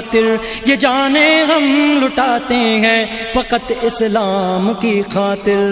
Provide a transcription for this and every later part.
خاطر یہ جانیں ہم لٹاتے ہیں فقط اسلام کی خاطر۔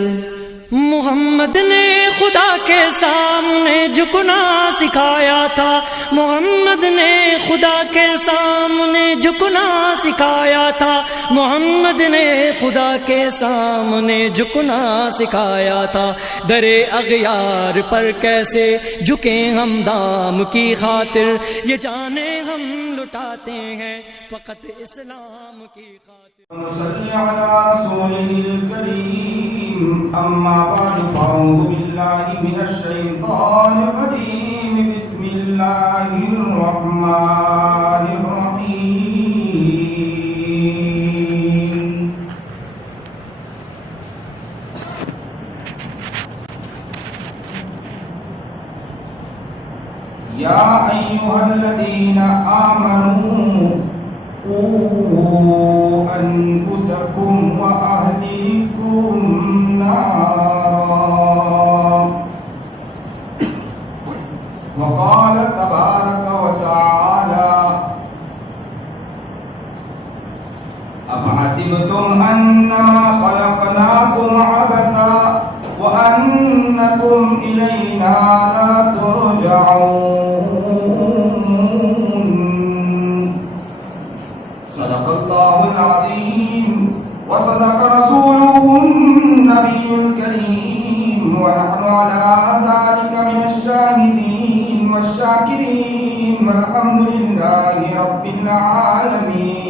محمد نے خدا کے سامنے جھکنا سکھایا تھا، محمد نے خدا کے سامنے جھکنا سکھایا تھا، محمد نے خدا کے سامنے جھکنا سکھایا تھا۔ درے اغیار پر کیسے جھکیں ہم دام کی خاطر، یہ جانیں ہم لٹاتے ہیں فقط اسلام کی خاطر۔ صلی علی رسولہ الکریم، اما بعد فاعوذ باللہ من الشیطان الرجیم، بسم اللہ الرحمن الرحیم۔ یا ایھا الذین آمنوا قوا انفسکم واہلیکم نارا، وقال تبارک وتعالی افحسبتم انما خلقناکم عبثا وانکم الینا لا ترجعون۔ صدق اللہ العظیم وصدق رسولہ النبی الکریم، ونحن على ذلك من الشاہدین والشاکرین، والحمد للہ رب العالمین۔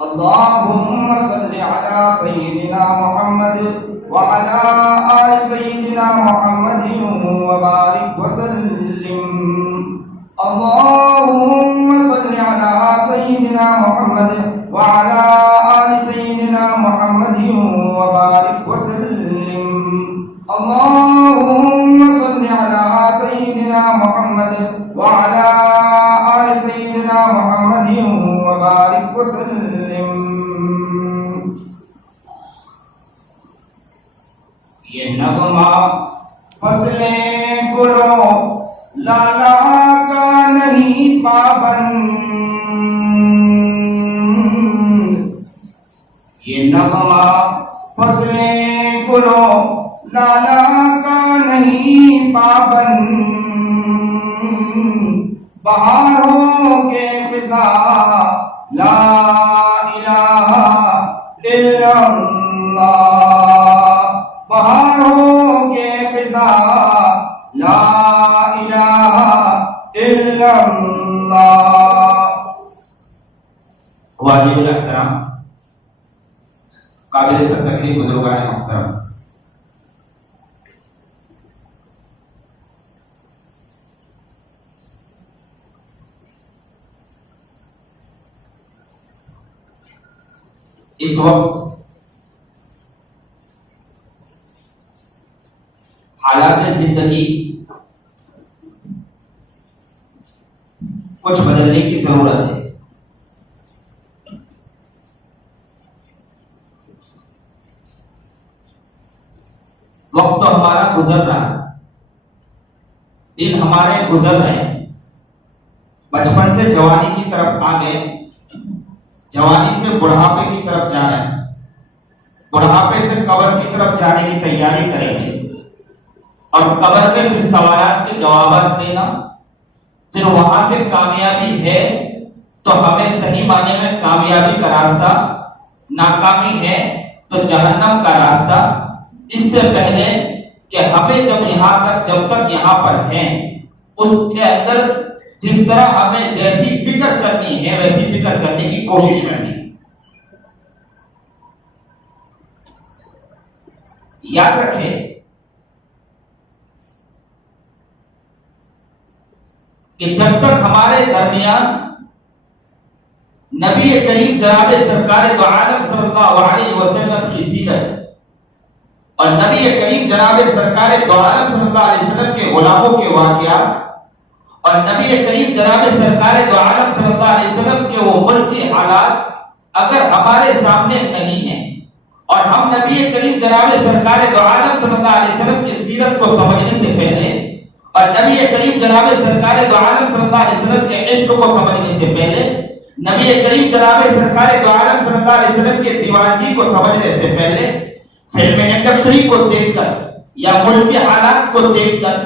اللہم صل علی سیدنا محمد وعلى آل سيدنا محمد وبارك وسلم۔ اللهم صل على سيدنا محمد وعلى آل سيدنا محمد وبارك وسلم۔ اللهم صل على سيدنا محمد وعلى آل سيدنا محمد وبارك وسلم۔ یہ نغمہ فصلیں گلوں لالا کا نہیں پابند، یہ نغمہ فصلیں گلوں لالا کا نہیں پابند، بہاروں کے خزاں لا الہ الا اللہ، بہاروں کے خزاں لا الہ الا اللہ۔ واجب الاحترام قابل سب تکلیف بزرگان محترم، اس وقت حالات زندگی کچھ بدلنے کی ضرورت ہے۔ وقت تو ہمارا گزر رہا ہے، دن ہمارے گزر رہے ہیں، بچپن سے جوانی کی طرف آ گئے، جوانی سے بڑھاپے کی طرف جا رہے ہیں، بڑھاپے سے قبر کی طرف جانے کی تیاری کریں گے، اور قبر میں پھر سوالات کے جوابات دینا، پھر وہاں سے کامیابی ہے تو ہمیں صحیح معنی میں کامیابی کا راستہ، ناکامی ہے تو جہنم کا راستہ۔ اس سے پہلے کہ ہمیں جب تک یہاں پر ہیں اس کے اندر جس طرح ہمیں جیسی فکر کرنی ہے ویسی فکر کرنے کی کوشش کرنی ہے۔ یاد رکھیں کہ جب تک ہمارے درمیان نبی کریم جناب سرکار دو عالم صلی اللہ علیہ وسلم کی سیرت اور نبی کریم جناب سرکار دو عالم صلی اللہ علیہ وسلم کے غلاموں کے واقعات اور نبی کریم جناب سرکار دو عالم صلی اللہ علیہ وسلم کے وہ ملک کے حالات اگر ہمارے سامنے نہیں ہیں اور ہم نبی کریم جناب سرکار دو عالم صلی اللہ علیہ وسلم کی سیرت کو سمجھنے سے پہلے اور نبی کریم جناب سرکار دو عالم صلی اللہ علیہ وسلم کے عشق کو سمجھنے سے پہلے، نبی کریم جناب سرکار دو عالم صلی اللہ علیہ وسلم کے دیوانگی کو سمجھنے سے پہلے فلم انڈسٹری کو دیکھ کر یا ملکی حالات کو دیکھ کر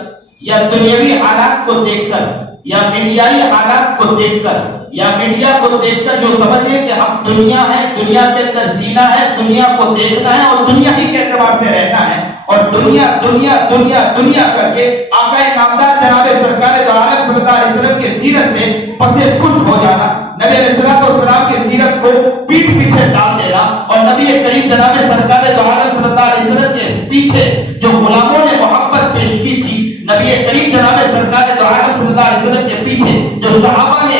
یا دنیاوی حالات کو دیکھ کر یا میڈیائی حالات کو دیکھ کر یا میڈیا کو دیکھ کر جو سمجھے کہ ہم دنیا ہے، دنیا کے اندر جینا ہے، دنیا کو دیکھنا ہے اور دنیا ہی کے اعتبار سے رہنا ہے اور دنیا دنیا دنیا دنیا کر کے آقا نامدار جناب سرکار دو عالم صلی اللہ علیہ وسلم کی سیرت سے پسے پشت ہو جانا، نبی علیہ السلام کی سیرت کو پیٹ پیچھے ڈال دینا اور نبی کریم جناب سرکار دو عالم صلی اللہ علیہ وسلم کے پیچھے جو غلاموں نے محبت پیش کی تھی، نبی کریم جناب سرکار دو عالم صلی اللہ علیہ وسلم کے پیچھے جو صحابہ نے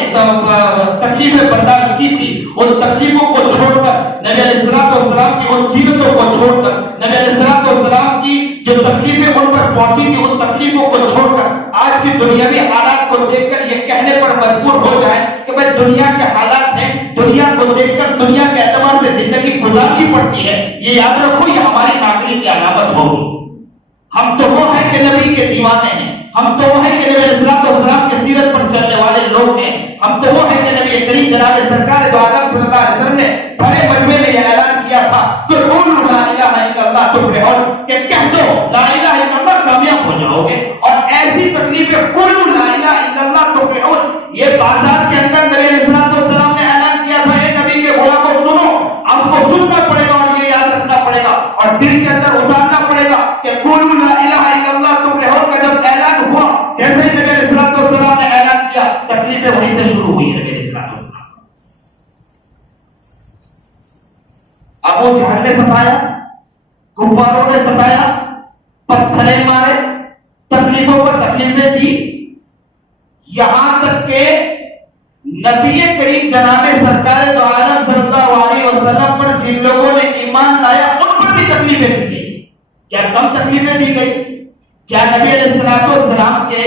تکلیفیں برداشت کی تھی، ان تکلیفوں کو چھوڑ کر نبی علیہ السلام کی ان سیرتوں کو چھوڑ کر نبی علیہ السلام کی جو تکلیفیں ان پر پہنچی تھی ان تکلیفوں کو چھوڑ کر آج کی دنیاوی حالات کو دیکھ کر یہ کہنے پر مجبور ہو جائے کہ بھائی دنیا کے حالات ہیں، دنیا کو دیکھ کر دنیا کے اعتبار سے زندگی گزارنی پڑتی ہے، یہ یاد رکھو یہ ہماری ناکری کی علامت ہوگی۔ ہم تو وہ ہیں کہ نبی کے دیوانے ہیں، ہم تو وہ ہیں کہ نبی علیہ السلام کے سیرت پر چلنے والے لوگ ہیں، ہم تو وہ ہیں کہ نبی کریم جناب سرکار دو عالم صلی اللہ علیہ وسلم نے بڑے مجمع میں یہ اعلان کیا تھا کہ قولوا لا الہ الا اللہ تفلحون، کہ کہہ دو لا الہ الا اللہ کامیاب ہو جاؤ گے، اور ایسی تکلیفیں قولوا لا الہ الا اللہ تفلحون یہ بازار کے اندر نبی علیہ السلام نے اعلان کیا تھا، اے نبی کے غلاموں سنو، آپ کو سننا پڑے گا اور یہ یاد رکھنا پڑے گا اور دل کے اندر اتارنا پڑے گا کہ قولوا لا الہ الا اللہ تفلحون کا جب اعلان ہوا، جیسے نبی علیہ السلام نے اعلان کیا تکلیفیں وہیں سے شروع ہوئی نبی علیہ السلام۔ ابو جہل نے ستایا، کفاروں نے ستایا، پتھریں مارے، تکلیفوں پر تکلیفیں دی، یہاں تک کہ نبی کریم جناب سرکار دو عالم صلی اللہ علیہ وسلم پر جن لوگوں نے ایمان لایا ان پر بھی تکلیفیں دی گئی۔ کیا کم تکلیفیں دی گئی؟ کیا نبی علیہ السلام کے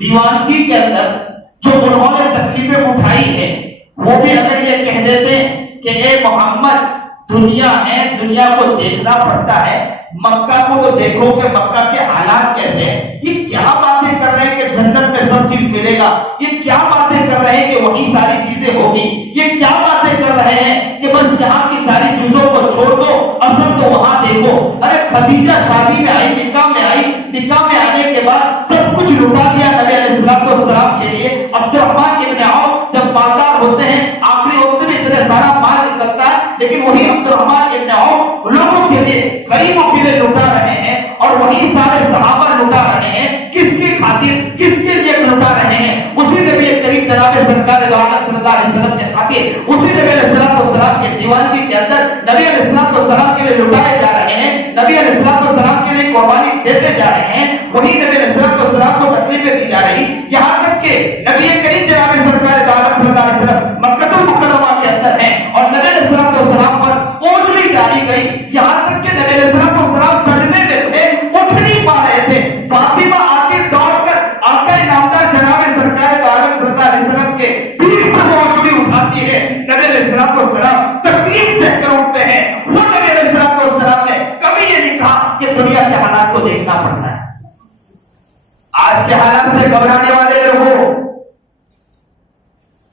دیوانگی کے اندر جو انہوں نے تکلیفیں اٹھائی ہیں وہ بھی اگر یہ کہہ دیتے کہ اے محمد دنیا ہے، دنیا کو دیکھنا پڑتا ہے، مکہ کو تو دیکھو کہ مکہ کے حالات کیسے ہیں، یہ کیا باتیں کر رہے ہیں کہ جنت میں سب چیز ملے گا، یہ کیا باتیں کر رہے ہیں کہ وہی ساری چیزیں ہوگی، یہ کیا باتیں کر رہے ہیں کہ بس یہاں کی ساری چیزوں کو چھوڑ دو، اصل تو وہاں دیکھو۔ ارے خدیجہ شادی میں آئی، نکاح میں آئی، نکاح میں آنے کے بعد سب کچھ لٹا دیا نبی علیہ السلام کے لیے۔ عبدالرحمن ابن عوف جب مالدار ہوتے ہیں آخری وقت میں اتنا سارا مال نکلتا ہے، لیکن وہی عبدالرحمن ابن عوف لوگوں کے لیے، غریبوں کے لیے لٹا رہے ہیں اور وہی سارے صحابہ لٹا رہے ہیں، کس کی خاطر، کس کے لیے لٹا رہے ہیں؟ اسی نبی کریم جناب سرکار دو عالم صلی اللہ علیہ وسلم کے خاطر، اسی نبی علیہ السلام کے دیوانگی کے اندر نبی علیہ السلام کے لیے لٹائے جا رہے ہیں، نبی علیہ السلام کے لیے قربانی دیتے جا رہے ہیں، وہی نبی علیہ السلام کو تکلیفیں دی جا رہی، یہاں تک کہ نبی کریم جناب سرکار دو عالم صلی اللہ علیہ وسلم مکہ المکرمہ کے اندر ہیں اور نبی علیہ السلام پر اونچی ڈالی گئی، یہاں تک کہ نبی علیہ السلام سجدے میں تھے، اٹھ نہیں پا رہے تھے، فاطمہ آ کے دوڑ کر آقا نامدار جناب سرکار دو عالم صلی اللہ علیہ وسلم کے پیٹ سے وہ انگلی اٹھاتی ہے، نبی علیہ السلام تکلیف سے کر اٹھتے ہیں۔ وہ نبی علیہ السلام نے کبھی یہ نہیں کہا کہ دنیا کے حالات کو دیکھنا پڑتا ہے۔ آج کے حالات سے گھبرانے والے لوگوں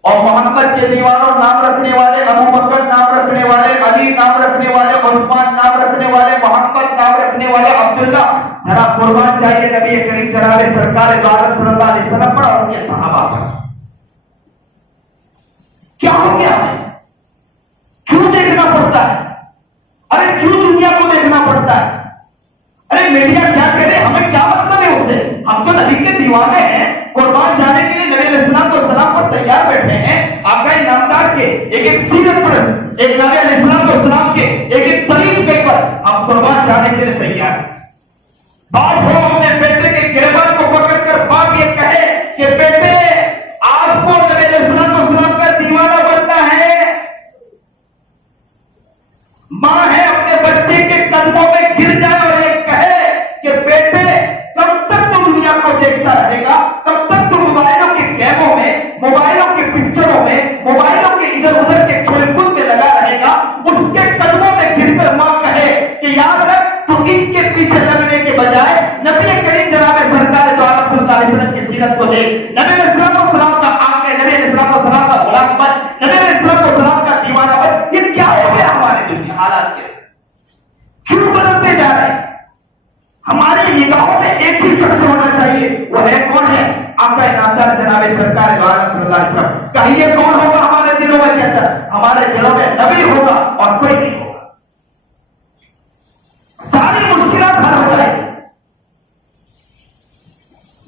اور محمد کے دیوانوں نام رکھنے والے، ابو بکر نام رکھنے والے، علی نام رکھنے والے، عثمان نام رکھنے والے، محمد نام رکھنے والے، عبداللہ، ذرا قربان چاہیے نبی کریم جناب سرکار دو عالم صلی اللہ علیہ وسلم پر اور ان کے صحابہ پر۔ کیا ہو گیا ہے؟ کیوں دیکھنا پڑتا ہے؟ ارے کیوں دنیا کو دیکھنا پڑتا ہے؟ ارے میڈیا کیا کرے، ہمیں کیا مطلب ہے اس سے؟ ہم تو نبی کے دیوانے ہیں، قربان جانے کے لیے نبی علیہ السلام پر تیار بیٹھے ہیں، آقا نامدار کے ایک ایک سیرت پر، ایک نبی علیہ السلام کے ایک ایک طریقے پر ہم قربان جانے کے لیے تیار ہیں۔ باپ ہو اپنے بیٹے کے گریبان کو پکڑ کر باپ یہ کہے کہ بیٹے آپ کو نبی علیہ السلام کا دیوانہ بننا ہے، ماں ہے اپنے بچے کے قدموں میں گر جائے اور یہ کہے کہ بیٹے کب تک تو دنیا کو دیکھتا رہے گا، کب تک تو موبائلوں کے گیموں میں، موبائلوں کے پکچروں میں، موبائلوں کے ادھر ادھر کے کھیل کود میں لگا رہے گا۔ اس کے قدموں میں گر کر ماں کہے کہ یاد رکھ تو ان کے پیچھے لگنے کے بجائے نبی کریم جناب سرکار نبی علیہ السلام کا آنکھ ہے، نبی علیہ السلام کا غلام بن، نبی علیہ السلام کا دیوانہ بن. یہ کیا ہو گیا ہمارے دنیا حالات کے؟ کیوں بدلتے جا رہے ہیں؟ ہماری نگاہوں میں ایک ہی شخص ہونا چاہیے، وہ ہے کون ہے؟ آقا نامدار جناب سرکار دو عالم صلی اللہ علیہ وسلم. کہیے کون ہوگا ہمارے دلوں میں کے اندر؟ ہمارے دلوں میں نبی ہوگا اور کوئی نہیں ہوگا. ساری مشکلات حل ہو جائے.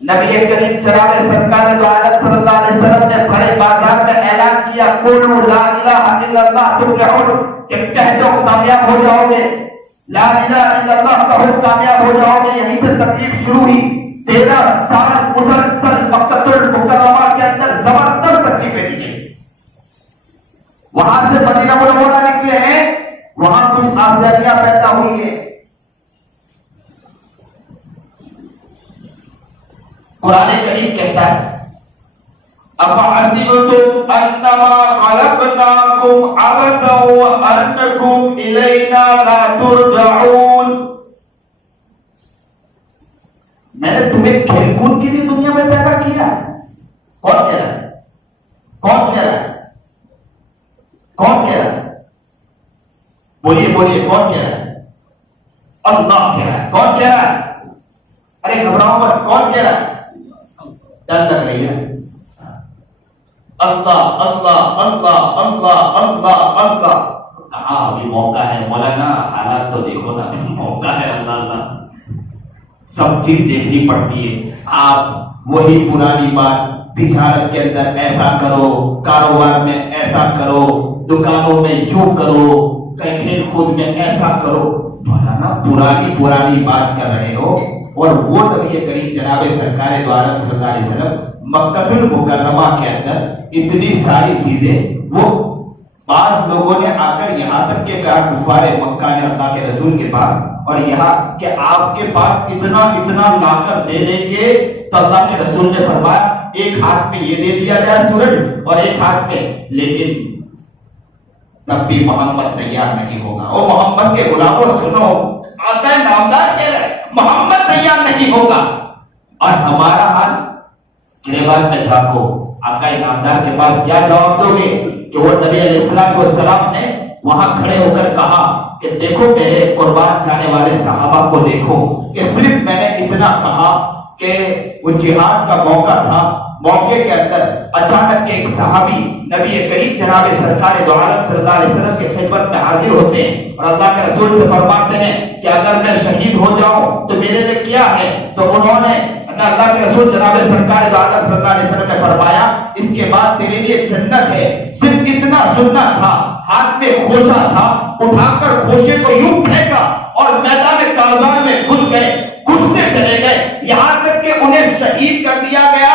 نبی کریم جناب سرکار دو عالم صلی اللہ علیہ وسلم نے بڑے بازار میں اعلان کیا، قولوا لا الہ الا اللہ تفلحون، کہ کہہ دو کامیاب ہو جاؤ گے. لا الہ الا اللہ کہو کامیاب ہو جاؤ گے. یہیں سے تکلیف شروع ہوئی. 13 سال مسلسل مکہ المکرمہ کے اندر زبردست تکلیفیں دی گئی. وہاں سے مدینہ منورہ نکلے ہیں، وہاں کچھ آزادیاں پیدا ہوئی ہیں. قرآن کریم کہتا ہے أَفَحَسِبْتُمْ أَنَّمَا خَلَقْنَاكُمْ عَبَثًا وَأَنَّكُمْ إِلَيْنَا لَا تُرْجَعُونَ. میں نے تمہیں کھیل کود کے لیے دنیا میں پیدا کیا. کون کہہ رہا ہے؟ کون کہہ رہا ہے؟ کون کہہ رہا ہے؟ بولیے بولیے، کون کہہ رہا ہے؟ اللہ کہہ رہا ہے. کون کہہ رہا ہے؟ ارے گھبراؤ مت، کون کہہ رہا ہے؟ ڈر لگ رہی ہے. اللہ اللہ اللہ اللہ اللہ اللہ. کہاں ابھی موقع ہے مولانا؟ حالات تو دیکھو نا، موقع ہے. اللہ اللہ سب چیز دیکھنی پڑتی ہے. آپ وہی پرانی بات، تجارت کے اندر ایسا کرو، کاروبار میں ایسا کرو، دکانوں میں یوں کرو، کہیں کھیل کود میں ایسا کرو. مولانا پرانی بات کر رہے ہو. اور وہ نبی کریم جناب سرکار دو عالم صلی اللہ علیہ وسلم مکہ المکرمہ کے اندر اتنی ساری چیزیں. وہ بعض لوگوں نے آ کر یہاں تک کہ کہا کفار مکہ نے اللہ کے رسول کے پاس، اور یہاں کہ آپ کے پاس اتنا لا کر دے دیں گے. تو اللہ کے رسول نے فرمایا ایک ہاتھ میں یہ دے دیا جائے سورج اور ایک ہاتھ میں، لیکن تب بھی محمد تیار نہیں ہوگا. او محمد کے غلاموں سنو، آقا نامدار کہہ رہے محمد تیار نہیں ہوگا. اور ہمارا حال گریبان میں جھانکو، آقا نامدار کے پاس کیا جواب دو گے؟ کہ وہ نبی علیہ السلام نے وہاں کھڑے ہو کر کہا کہ دیکھو میرے قربان جانے والے صحابہ کو دیکھو، کہ صرف میں نے اتنا کہا کہ وہ جہاد کا موقع تھا. موقع کے اندر اچانک ایک صحابی نبی کریم جناب سرکار دو عالم صلی اللہ علیہ وسلم کی خدمت میں حاضر ہوتے ہیں اور اللہ کے رسول سے فرماتے ہیں کہ اگر میں شہید ہو جاؤں تو میرے لیے کیا ہے؟ تو انہوں نے اللہ کے رسول جناب سرکار دو عالم صلی اللہ علیہ وسلم نے فرمایا اس کے بعد تیرے لیے جنت ہے. صرف اتنا سننا تھا. ہاتھ میں خوشہ تھا، اٹھا کر خوشے کو یوں پھینکا اور میدان کارزان میں کود گئے، کودتے چلے گئے، یہاں تک کہ انہیں شہید کر دیا گیا.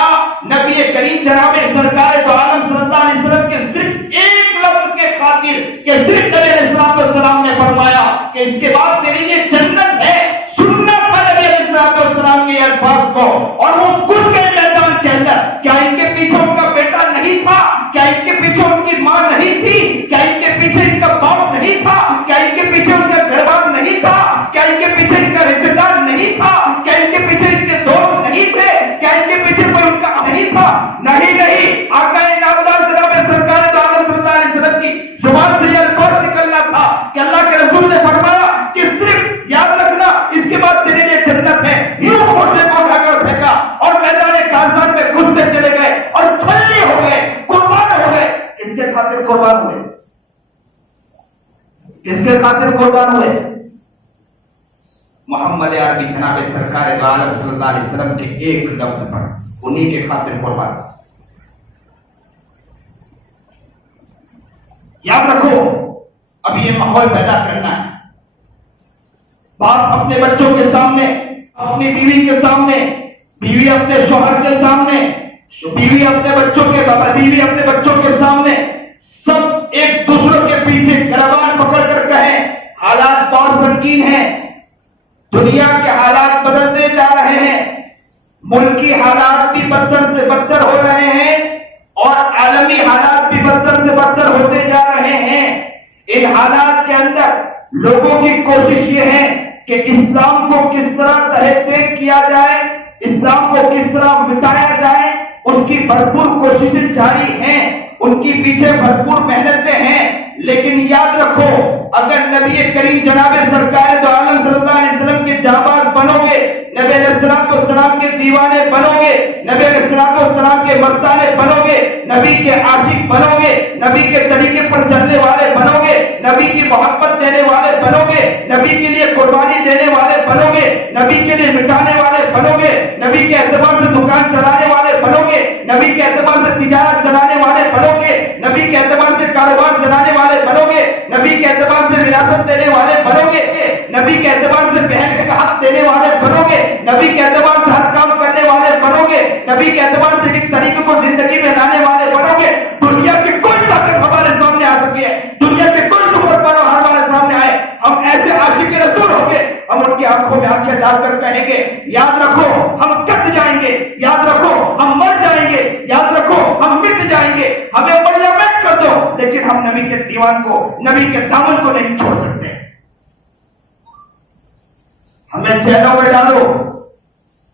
نبی کریم جناب سرکار دو عالم صلی اللہ علیہ وسلم کے صرف ایک لفظ کے خاطر، کہ صرف نبی علیہ السلام نے فرمایا کہ اس کے بعد تیرے لیے جنت ہے، سننا تھا نبی علیہ السلام کے الفاظ کو، اور وہ کود گئے میدان کے اندر. کیا ان کے پیچھے ان کا بیٹا نہیں تھا؟ کیا ان کے پیچھے ان کی ماں نہیں تھی؟ کیا ان کے پیچھے ان کا باپ نہیں تھا؟ کیا ان کے پیچھے ان کا گھر بار نہیں تھا؟ کیا ان کے پیچھے ان کا رشتہ دار نہیں تھا؟ کیا ان کے پیچھے ان کے دوست نہیں تھے؟ کیا ان کے پیچھے کوئی ان کا نہیں تھا؟ نہیں. آقا نامدار جناب سرکار دو عالم صلی اللہ علیہ وسلم کی زبان سے یہ الفاظ نکلنا تھا کہ اللہ کے رسول نے فرمایا کہ صرف یاد رکھنا اس کے بعد تیرے لیے جنت ہے. یوں خوشے کو اٹھا کر پھینکا اور میدان کارزان میں گھستے چلے گئے اور چھلنی ہو گئے، قربان ہو گئے. کس کے خاطر قربان ہوئے؟ کس کے خاطر قربان ہوئے؟ محمد عربی جناب سرکار دو عالم صلی اللہ علیہ وسلم کے ایک لفظ پر انہی کے خاطر قربان. یاد رکھو اب یہ ماحول پیدا کرنا ہے. باپ اپنے بچوں کے سامنے، اپنی بیوی کے سامنے، بیوی اپنے شوہر کے سامنے، بیوی اپنے بچوں کے سامنے، سب ایک دوسروں کے پیچھے گریبان پکڑ کر کہیں حالات بہت سنگین ہیں، دنیا کے حالات بدلتے جا رہے ہیں، ملکی حالات بھی بدتر سے بدتر ہو رہے ہیں اور عالمی حالات بھی بدتر سے بدتر ہوتے جا رہے ہیں. ان حالات کے اندر لوگوں کی کوشش یہ ہے کہ اسلام کو کس طرح تہہ تیگ کیا جائے، اسلام کو کس طرح مٹایا جائے، ان کی بھرپور کوششیں جاری ہیں، ان کی پیچھے بھرپور محنتیں ہیں، لیکن یاد رکھو اگر نبی کریم جناب سرکار دو عالم صلی اللہ علیہ وسلم کے جانباز بنو گے، نبی علیہ السلام کے دیوانے بنو گے، نبی علیہ السلام کے مستانے بنو گے، نبی کے عاشق بنو گے، نبی کے طریقے پر چلنے والے بنو گے، نبی کی محبت دینے والے بنو گے، نبی کے لیے قربانی دینے والے بنو گے، نبی کے لیے مٹانے والے بنو گے، نبی کے اعتبار سے دکان چلانے والے بنو گے، نبی کے اعتبار سے تجارت چلانے والے بنو گے، نبی کے اعتبار سے کاروبار چلانے والے بنو گے، نبی کے اعتبار سے وراثت دینے والے بنو گے، نبی کے اعتبار سے بہن کا حق دینے والے بنو گے، نبی کے اعتبار سے ہر کام کرنے والے بنو گے، نبی کے اعتبار سے ایک طریقے کو زندگی میں لانے والے بنو گے، دنیا کی کوئی طاقت ہمارے سامنے آ سکے، دنیا کے کوئی سپر پاور ہمارے سامنے آئے، ہم ایسے عاشق رسول ہوں گے، ہم ان کی آنکھوں میں آنکھیں ڈال کر کہیں گے یاد رکھو ہم کٹ جائیں گے، یاد رکھو ہم مر جائیں گے، یاد رکھو ہم مٹ جائیں گے، ہمیں مریا مت کر دو، لیکن ہم نبی کے دیوان کو، نبی کے دامن کو نہیں چھوڑ سکتے۔ ہمیں جیلوں میں ڈالو،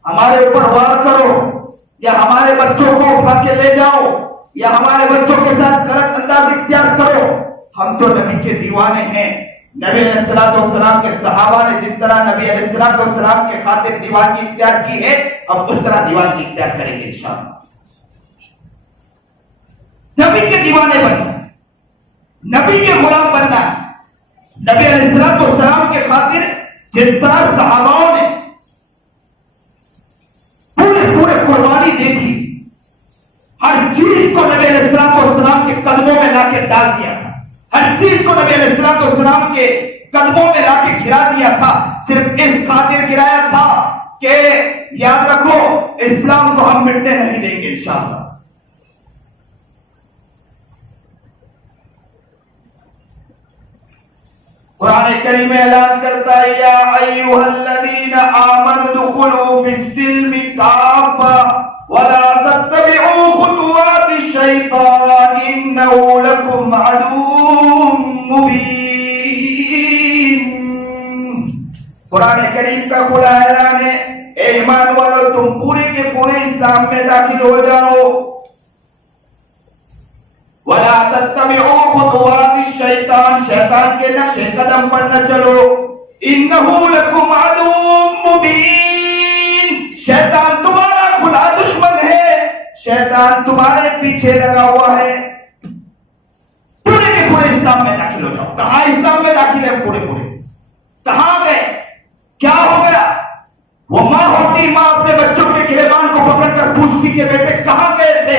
ہمارے اوپر وار کرو، یا ہمارے بچوں کو اٹھا کے لے جاؤ، یا ہمارے بچوں کے ساتھ غلط انداز اختیار کرو، ہم تو نبی کے دیوانے ہیں۔ نبی علیہ السلام کے صحابہ نے جس طرح نبی علیہ السلام کے خاطر دیوانگی اختیار کی ہے، اب اس طرح دیوانگی اختیار کریں گے انشاءاللہ۔ نبی کے دیوانے بننا، نبی کے غلام بننا، نبی علیہ السلام کے خاطر جس طرح صحاباؤں نے پورے قربانی دی تھی، ہر چیز کو نبی علیہ السلام کے قدموں میں لا کے ڈال دیا تھا، ہر چیز کو نبی علیہ السلام کے قدموں میں لا کے گرا دیا تھا، صرف اس خاطر گرایا تھا کہ یاد رکھو اسلام کو ہم مٹنے نہیں دیں گے انشاءاللہ۔ قرآن کریم اعلان کرتا ہے یا ایھا الذین آمنوا ادخلوا فی السلم کافۃ ولا تتبعوا خطوات الشیطان انه لکم عدو مبین۔ قرآن کریم کا کھلا اعلان ہے اے ایمان والو تم پورے کے پورے اسلام میں داخل ہو جاؤ، وَلَا تَتَّبِعُوا خُطُوَاتِ الشَّيْطَانِ شیطان کے نقش قدم پر نہ چلو، إِنَّهُ لَكُمْ عَدُوٌّ مُبِينٌ شیطان تمہارا کھلا دشمن ہے، شیطان تمہارے پیچھے لگا ہوا ہے۔ پورے کے پورے اسلام میں داخل ہو جاؤ۔ کہاں اسلام میں داخل ہے پورے کہاں گئے؟ کیا ہو گیا؟ وہ ماں ہوتی، ماں اپنے بچوں کے گریبان کو پکڑ کر پوچھتی کہ بیٹے کہاں گئے تھے،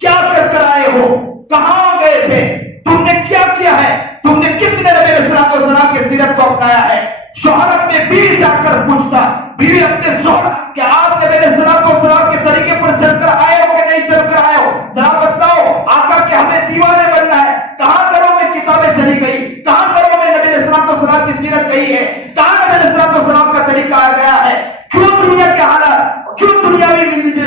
کیا کر آئے ہو، کہاں گئے تھے، تم نے کیا کیا ہے، تم نے کتنے نبی علیہ السلام کے سیرت کو اپنایا ہے۔ شوہر اپنے بیوی جا کر پوچھتا، بیوی اپنے شوہر کہ آپ نبی علیہ السلام کے طریقے پر چل کر آئے ہو کہ نہیں چل کر آئے ہو، ذرا بتاؤ آقا کہ ہمیں دیوانے بننا ہے۔ کہاں گھروں میں کتابیں چلی گئی، کہاں گھروں میں نبی علیہ السلام کی سیرت گئی ہے، کہاں نبی علیہ السلام کا طریقہ آ گیا ہے؟ کیوں دنیا کے حالات، کیوں دنیاوی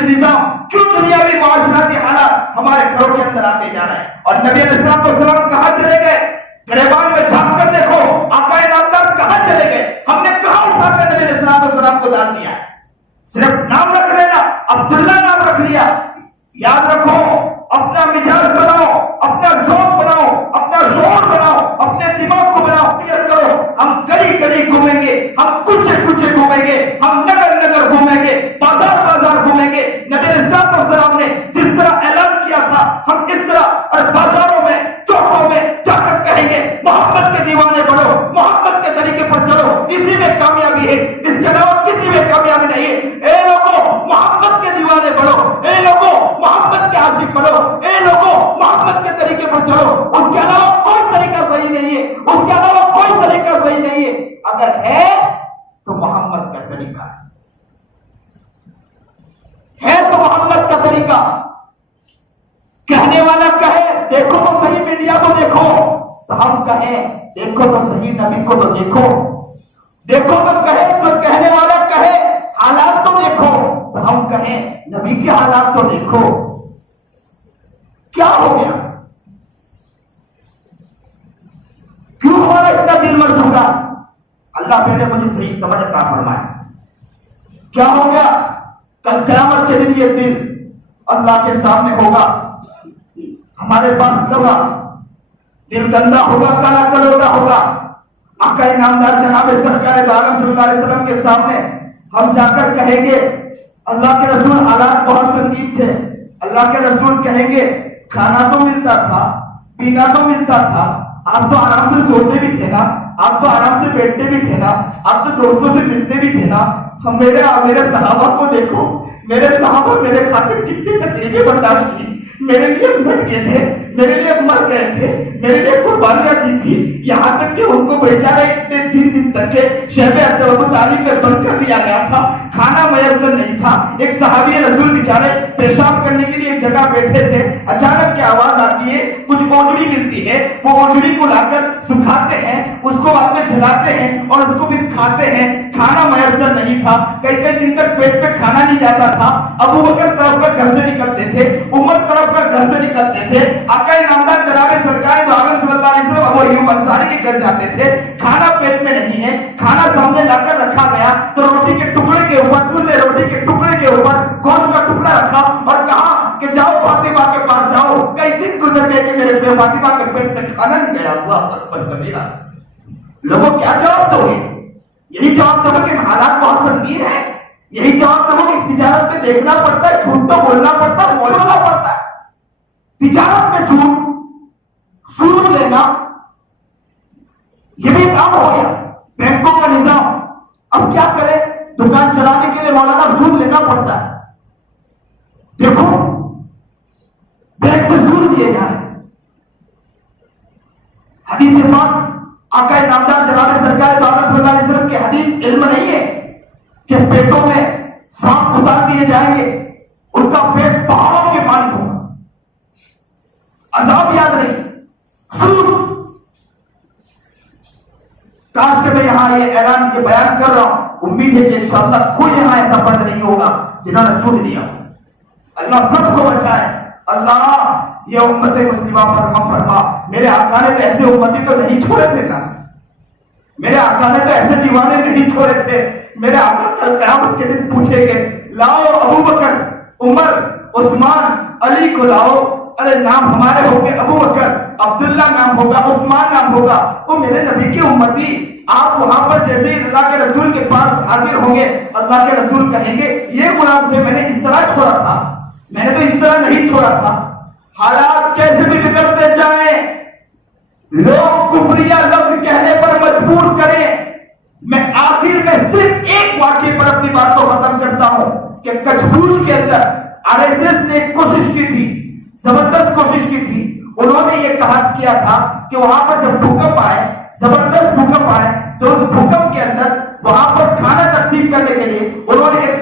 نظام، کیوں دنیاوی معاشرتی حالات ہمارے گھروں کے اندر آتے جا رہے ہیں؟ اور نبی علیہ السلام کہاں چلے گئے؟ گریبان میں جھانک کر دیکھو آقا نامدار کہاں چلے گئے؟ ہم نے کہاں اٹھا کر نبی علیہ السلام کو ڈال دیا؟ صرف نام رکھ لینا، عبداللہ نام رکھ لیا۔ یاد رکھو اپنا مزاج بناؤ، اپنا ذوق بناؤ، اپنا شعور بناؤ، اپنے دماغ کو بناؤ، کرو۔ ہم گلی گلی گھومیں گے، ہم کوچے کوچے گھومیں گے، ہم نگر نگر گھومیں گے، بازار بازار گھومیں گے۔ نبی علیہ السلام نے جس طرح اعلان کیا تھا ہم اس طرح اور بازاروں میں چوکوں میں جا کر کہیں گے محبت کے دیوانے بڑھو، محبت کے طریقے پر چلو، اسی میں کامیابی ہے، اس کے علاوہ کسی میں کامیابی نہیں ہے۔ اے لوگوں محبت کے دیوانے بڑھو، اے لوگوں محبت کے عاشق بڑھو، اے لوگوں محبت کے طریقے پر چلو، اس کے علاوہ کوئی طریقہ صحیح نہیں ہے، اس کے علاوہ کوئی طریقہ صحیح نہیں ہے۔ اگر ہے تو محمد کا طریقہ ہے تو محمد کا طریقہ۔ کہنے والا کہے دیکھو تو صحیح میڈیا کو دیکھو، تو ہم کہیں دیکھو تو صحیح نبی کو تو دیکھو، دیکھو تو کہے تو کہنے والا کہے حالات تو دیکھو، تو ہم کہیں نبی کے حالات تو دیکھو۔ کیا ہو گیا؟ کیوں ہمارا اتنا دل مر چکا؟ اللہ پہلے مجھے صحیح سمجھ عطا فرمائے۔ کیا ہو گیا؟ کل قیامت کے دن یہ دل اللہ کے سامنے ہوگا. ہمارے پاس لوگا دل گندا ہوگا, کالا کلوٹا ہوگا. آقا انعامدار جناب سرکار دو عالم صلی اللہ علیہ وسلم کے سامنے ہم جا کر کہیں گے اللہ کے رسول حالات بہت سنگین تھے. اللہ کے رسول کہیں گے کھانا تو ملتا تھا, پینا تو ملتا تھا, آپ تو آرام سے سوتے بھی تھے نا, آپ تو آرام سے بیٹھتے بھی تھے نا, آپ تو دوستوں سے ملتے بھی تھے نا. ہم میرے صحابہ کو دیکھو, میرے صحابہ میرے خاطر کتنی تکلیفیں برداشت کی, میرے لیے مٹ گئے تھے, میرے لیے مر گئے تھے, میرے لیے قربانیاں دی تھی. یہاں تک کہ ان کو بیچارے اتنے دن تک کے شہر ابو طالب میں بند کر دیا گیا تھا, کھانا میسر نہیں تھا. ایک صحابی رسول بیچارے پیشاب کرنے کے لیے ایک جگہ بیٹھے تھے, اچانک کیا آواز آتی ہے, کچھ اوجڑی ملتی ہے, وہ اوجڑی کو لا کر سکھاتے ہیں, اس کو بعد میں جلاتے ہیں اور اس کو بھی کھاتے ہیں. کھانا میسر نہیں تھا, کئی دن تک پیٹ پہ کھانا نہیں جاتا تھا. ابو بکر طرف پر گھر سے نکلتے تھے, عمر طرف پر گھر سے نکلتے تھے, آقا انعامدار جناب سرکار دو عالم صلی اللہ علیہ وسلم ابو ایوب انصاری کے گھر جاتے تھے. کھانا پیٹ میں نہیں ہے, کھانا سامنے لا کر رکھا گیا تو روٹی کے ٹکڑے کے اوپر روٹی کے ٹکڑے کے اوپر گوشت کا ٹکڑا رکھا اور کہا کہ جاؤ فاطمہ کے پاس جاؤ. کئی دن گزر گئے کہ میرے پہ فاطمہ کے پیٹ میں کھانا نہیں گیا. اللہ اکبر کبیرہ. لوگوں کیا جواب دو گے؟ یہی جواب دو کہ حالات بہت سنگین ہے, یہی جواب دو کہ تجارت میں دیکھنا پڑتا ہے, جھوٹ تو بولنا پڑتا ہے, بولنا پڑتا ہے. تجارت میں جھوٹ, سود لینا, یہ بھی کام ہو گیا. بینکوں کا نظام, اب کیا کرے, دکان چلانے کے لیے مولانا سود لینا پڑتا ہے. دیکھو بینک سے سود دیے جا رہے. حدیث پاک آقا انعامدار جناب سرکار دو عالم صلی اللہ علیہ وسلم کی حدیث علم نہیں ہے کہ پیٹوں میں سانپ اتار دیے جائیں گے, ان کا پیٹ پہاڑوں کے مانند ہوگا. عذاب یاد نہیں, سود. کاش کہ میں یہاں یہ اعلان یہ بیان کر رہا ہوں, امید ہے کہ انشاءاللہ کوئی یہاں ایسا فرد نہیں ہوگا جنہوں نے سود دیا. اللہ سب کو بچائے. اللہ یہ امت مسلمہ پر رحم فرما. میرے آقا نے تو ایسے امتی تو نہیں چھوڑے تھے نا, میرے آقا نے تو ایسے دیوانے نہیں چھوڑے تھے. میرے آقا کل قیامت کے دن پوچھیں گے لاؤ ابو بکر, عمر, عثمان, علی کو لاؤ. ارے نام ہمارے ہو گئے ابو بکر, عبداللہ نام ہوگا, عثمان نام ہوگا. وہ میرے نبی کی امتی. آپ وہاں پر جیسے ہی اللہ کے رسول کے پاس حاضر ہوں گے, اللہ کے رسول کہیں گے یہ غلام تھے, میں نے اس طرح چھوڑا تھا, میں نے تو اس طرح نہیں چھوڑا تھا. حالات کیسے بھی بگڑتے جائیں, لوگ کفریہ لفظ کہنے پر مجبور کریں. میں آخر میں صرف ایک واقعے پر اپنی بات کو ختم کرتا ہوں کہ کچھ کے اندر RSS نے ایک کوشش کی تھی, زبردست کوشش کی تھی. انہوں نے یہ کہا کیا تھا کہ وہاں پر جب بھوکمپ آئے, زبردست بھوکمپ آئے, تو اس بھوکمپ کے اندر وہاں پر کھانا تقسیم کرنے کے لیے انہوں نے ایک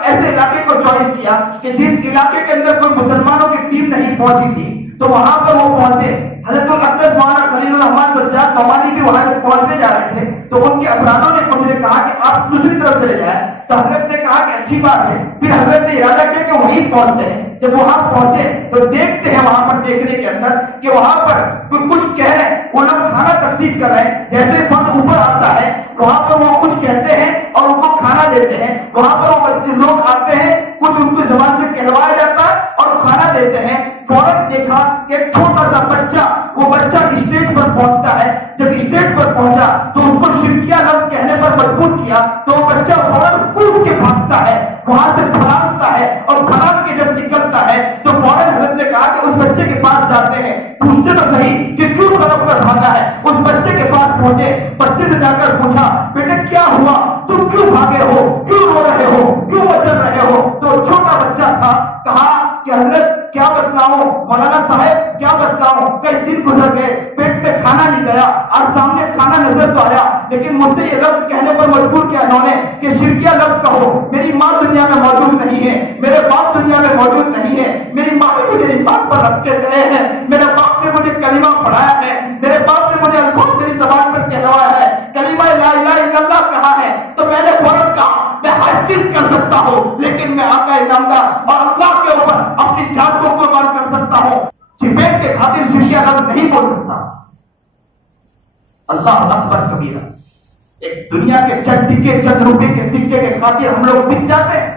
ایسے علاقے کو چوائس کیا کہ جس علاقے کے اندر کوئی مسلمانوں کی ٹیم نہیں پہنچی تھی, تو وہاں پر وہ پہنچے. حضرت الاقدس مولانا خلیل الرحمان سجاد نعمانی بھی وہاں پہنچنے جا رہے تھے, تو ان کے افرادوں نے مجھے کہا کہ آپ دوسری طرف چلے جائیں. تو حضرت نے کہا کہ اچھی بات ہے. پھر حضرت نے ارادہ کیا کہ وہیں پہنچتے ہیں. جب وہاں پہنچے تو دیکھتے ہیں وہاں پر دیکھنے کے اندر کہ وہاں پر کوئی کچھ کہہ رہے ہیں, وہ لوگ کھانا تقسیم کر رہے ہیں. جیسے فرد اوپر آتا ہے وہاں پر وہ کچھ کہتے ہیں اور ان کو کھانا دیتے ہیں. وہاں پر وہ بچے لوگ آتے ہیں, کچھ ان کی زبان سے کہلوایا جاتا ہے اور کھانا دیتے ہیں. فوراً دیکھا کہ ایک چھوٹا سا بچہ, وہ بچہ اسٹیج پر پہنچتا ہے. جب اسٹیج پر پہنچا تو اس کو شرکیہ لفظ کہنے پر مجبور کیا, تو وہ بچہ فوراً کود کے بھاگتا ہے, وہاں سے پھلانتا ہے, اور پھلان کے جب نکلتا ہے تو فوراً حضرت نے کہا کہ اس بچے کے پاس جاتے ہیں, پوچھتے تو صحیح کہ کیوں طرف پر بھاگا ہے. اس بچے کے پاس پہنچے, بچے سے جا کر پوچھا بیٹے کیا ہوا, تم کیوں بھاگے ہو, کیوں رو رہے ہو, کیوں مچل رہے ہو. تو چھوٹا بچہ تھا, کہا کہ حضرت کیا بتلاؤں, مولانا صاحب کیا بتلاؤں, کئی دن گزر گئے, پیٹ میں کھانا نہیں گیا, اور سامنے کھانا نظر تو آیا, لیکن مجھ سے یہ لفظ کہنے پر مجبور کیا انہوں نے کہ شرکیہ لفظ کہو. میری ماں دنیا میں موجود نہیں ہے, میرے باپ دنیا میں موجود نہیں ہے, میری ماں نے مجھے اس بات پر رکھ کے گئے ہیں, میرے باپ نے مجھے کلمہ پڑھایا ہے, میرے باپ نے مجھے الفاظ میری زبان پر کہلوایا ہے, کلمہ لا الہ الا اللہ کہا ہے. تو میں نے فوراً کہا میں ہر چیز کر سکتا ہوں, لیکن میں آقا انعامدار اور اللہ کے اوپر اپنی جان کو قربان کر سکتا ہوں, چپیٹ کے خاطر شرکیہ لفظ نہیں بول سکتا. اللہ اکبر کبیرہ. ایک دنیا کے چند ٹکے, چند روپے کے سکے کے خاطر ہم لوگ بک جاتے ہیں.